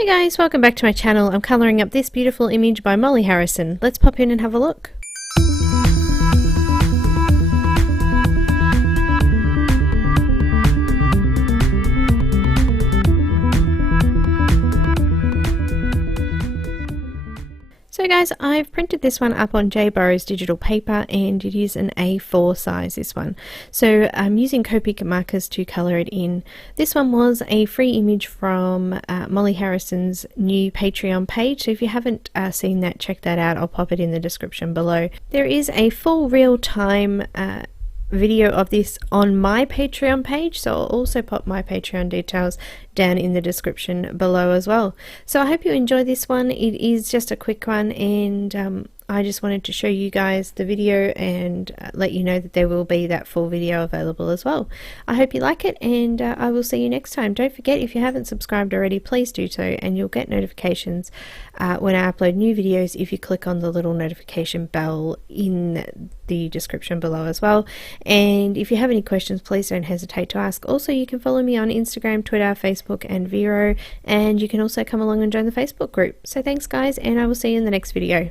Hi guys, welcome back to my channel. I'm colouring up this beautiful image by Molly Harrison. Let's pop in and have a look. So guys, I've printed this one up on J Burrows digital paper and it is an A4 size, this one. So I'm using Copic markers to colour it in. This one was a free image from Molly Harrison's new Patreon page, so if you haven't seen that, check that out. I'll pop it in the description below. There is a full real-time video of this on my Patreon page, so I'll also pop my Patreon details down in the description below as well. So I hope you enjoy this one. It is just a quick one, and I just wanted to show you guys the video and let you know that there will be that full video available as well. I hope you like it, and I will see you next time. Don't forget, if you haven't subscribed already, please do so, and you'll get notifications when I upload new videos if you click on the little notification bell in the description below as well. And if you have any questions, please don't hesitate to ask. Also, you can follow me on Instagram, Twitter, Facebook and Vero, and you can also come along and join the Facebook group. So thanks guys, and I will see you in the next video.